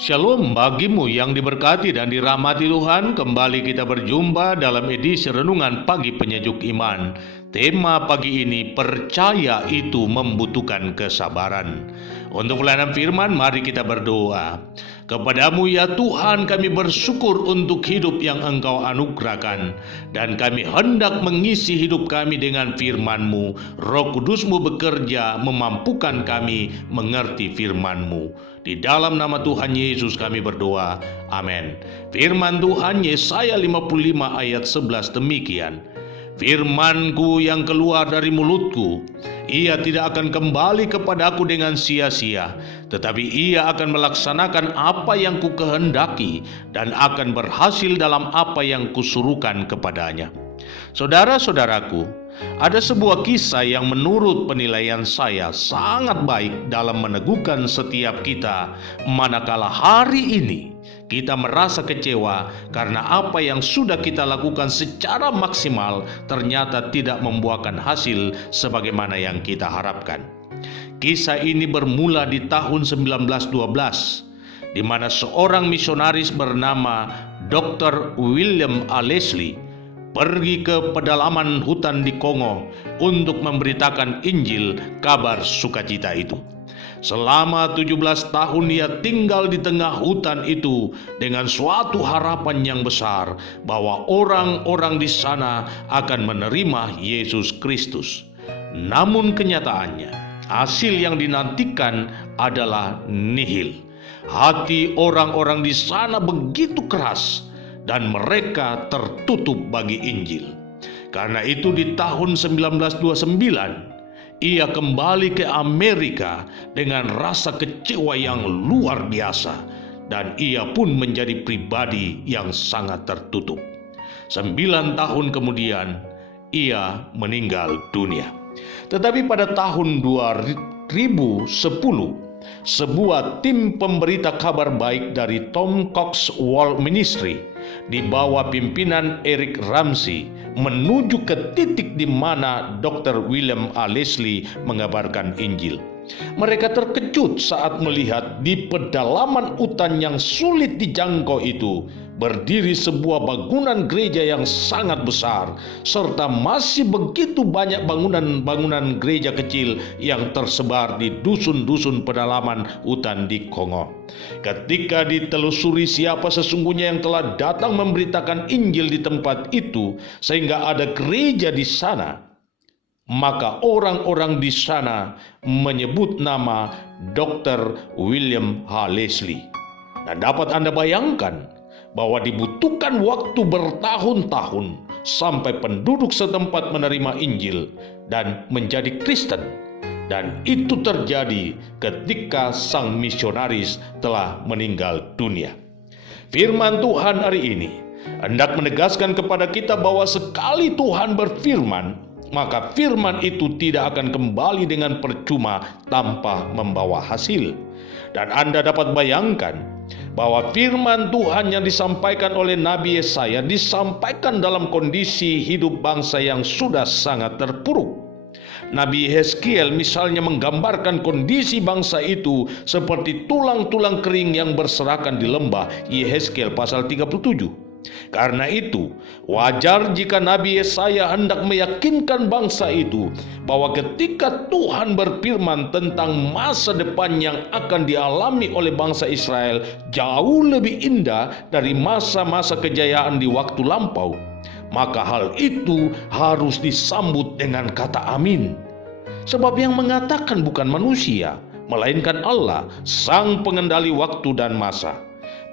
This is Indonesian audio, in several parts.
Shalom bagimu yang diberkati dan dirahmati Tuhan. Kembali kita berjumpa dalam edisi Renungan Pagi Penyejuk Iman. Tema pagi ini, percaya itu membutuhkan kesabaran. Untuk pelayanan firman, mari kita berdoa. Kepadamu ya Tuhan, kami bersyukur untuk hidup yang Engkau anugerahkan, dan kami hendak mengisi hidup kami dengan firman-Mu. Roh Kudus-Mu bekerja memampukan kami mengerti firman-Mu. Di dalam nama Tuhan Yesus kami berdoa, amin. Firman Tuhan Yesaya 55 ayat 11 demikian. Firman-Ku yang keluar dari mulutku, ia tidak akan kembali kepadaku dengan sia-sia, tetapi ia akan melaksanakan apa yang ku kehendaki dan akan berhasil dalam apa yang kusuruhkan kepadanya. Saudara-saudaraku, ada sebuah kisah yang menurut penilaian saya sangat baik dalam meneguhkan setiap kita manakala hari ini kita merasa kecewa karena apa yang sudah kita lakukan secara maksimal ternyata tidak membuahkan hasil sebagaimana yang kita harapkan. Kisah ini bermula di tahun 1912, di mana seorang misionaris bernama Dr. William A. Leslie pergi ke pedalaman hutan di Kongo untuk memberitakan Injil, kabar sukacita itu. Selama 17 tahun ia tinggal di tengah hutan itu dengan suatu harapan yang besar bahwa orang-orang di sana akan menerima Yesus Kristus. Namun kenyataannya, hasil yang dinantikan adalah nihil. Hati orang-orang di sana begitu keras dan mereka tertutup bagi Injil. Karena itu di tahun 1929 ia kembali ke Amerika dengan rasa kecewa yang luar biasa, dan ia pun menjadi pribadi yang sangat tertutup. 9 tahun kemudian ia meninggal dunia. Tetapi pada tahun 2010, sebuah tim pemberita kabar baik dari Tom Cox World Ministry di bawah pimpinan Eric Ramsey menuju ke titik di mana Dr. William A. Leslie mengabarkan Injil. Mereka terkejut saat melihat di pedalaman hutan yang sulit dijangkau itu berdiri sebuah bangunan gereja yang sangat besar, serta masih begitu banyak bangunan-bangunan gereja kecil yang tersebar di dusun-dusun pedalaman hutan di Kongo. Ketika ditelusuri siapa sesungguhnya yang telah datang memberitakan Injil di tempat itu sehingga ada gereja di sana, maka orang-orang di sana menyebut nama Dr. William H. Leslie. Dan dapat Anda bayangkan bahwa dibutuhkan waktu bertahun-tahun sampai penduduk setempat menerima Injil dan menjadi Kristen. Dan itu terjadi ketika sang misionaris telah meninggal dunia. Firman Tuhan hari ini hendak menegaskan kepada kita bahwa sekali Tuhan berfirman, maka firman itu tidak akan kembali dengan percuma tanpa membawa hasil. Dan Anda dapat bayangkan bahwa firman Tuhan yang disampaikan oleh Nabi Yesaya disampaikan dalam kondisi hidup bangsa yang sudah sangat terpuruk. Nabi Yehezkiel misalnya menggambarkan kondisi bangsa itu seperti tulang-tulang kering yang berserakan di lembah, Yehezkiel pasal 37. Karena itu, wajar jika Nabi Yesaya hendak meyakinkan bangsa itu bahwa ketika Tuhan berfirman tentang masa depan yang akan dialami oleh bangsa Israel jauh lebih indah dari masa-masa kejayaan di waktu lampau, maka hal itu harus disambut dengan kata amin. Sebab yang mengatakan bukan manusia, melainkan Allah, sang pengendali waktu dan masa.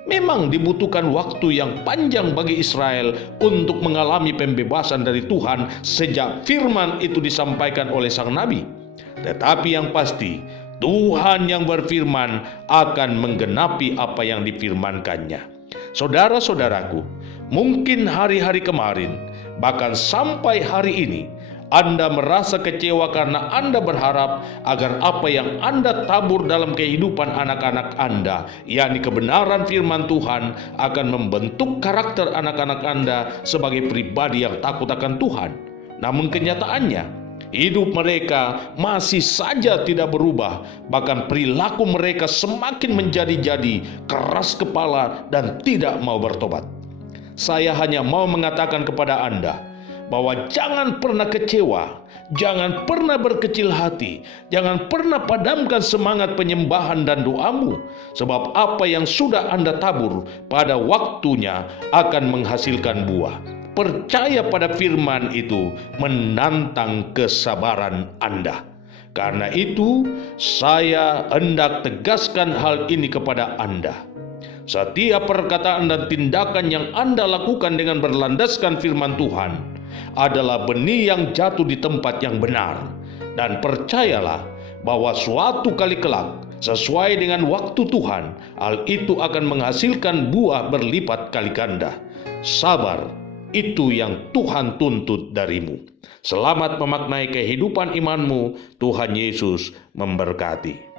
Memang dibutuhkan waktu yang panjang bagi Israel untuk mengalami pembebasan dari Tuhan sejak firman itu disampaikan oleh sang nabi. Tetapi yang pasti, Tuhan yang berfirman akan menggenapi apa yang difirmankannya. Saudara-saudaraku, mungkin hari-hari kemarin, bahkan sampai hari ini, Anda merasa kecewa karena Anda berharap agar apa yang Anda tabur dalam kehidupan anak-anak Anda, yakni kebenaran firman Tuhan, akan membentuk karakter anak-anak Anda sebagai pribadi yang takut akan Tuhan. Namun kenyataannya, hidup mereka masih saja tidak berubah, bahkan perilaku mereka semakin menjadi-jadi, keras kepala dan tidak mau bertobat. Saya hanya mau mengatakan kepada Anda bahwa jangan pernah kecewa, jangan pernah berkecil hati, jangan pernah padamkan semangat penyembahan dan doamu, sebab apa yang sudah Anda tabur pada waktunya akan menghasilkan buah. Percaya pada firman itu menantang kesabaran Anda. Karena itu, saya hendak tegaskan hal ini kepada Anda. Setiap perkataan dan tindakan yang Anda lakukan dengan berlandaskan firman Tuhan adalah benih yang jatuh di tempat yang benar. Dan percayalah bahwa suatu kali kelak, sesuai dengan waktu Tuhan, hal itu akan menghasilkan buah berlipat kali ganda. Sabar, itu yang Tuhan tuntut darimu. Selamat memaknai kehidupan imanmu. Tuhan Yesus memberkati.